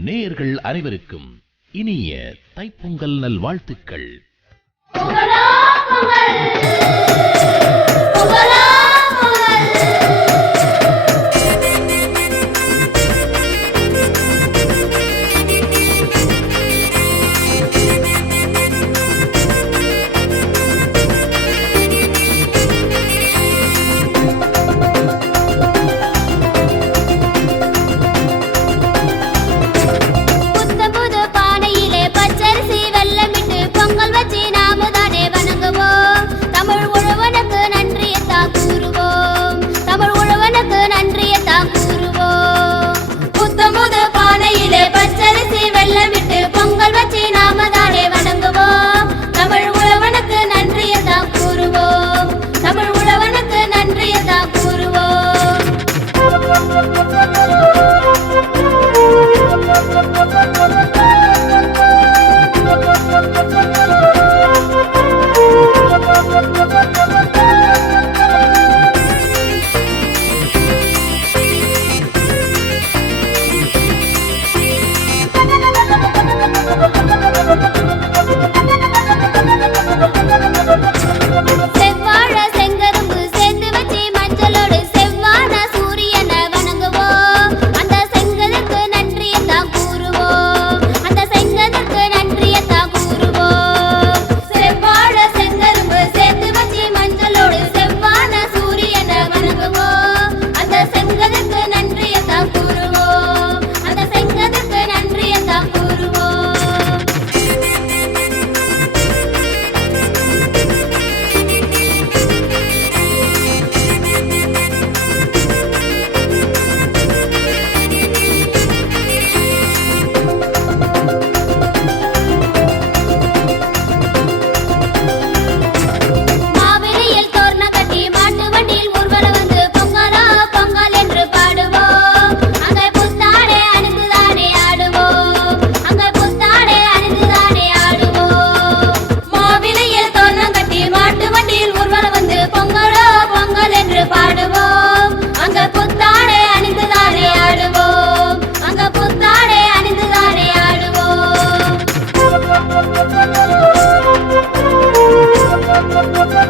நேர்கள் அனைவருக்கும் இனிய தைப்பொங்கல் நல்வாழ்த்துக்கள். Thank you.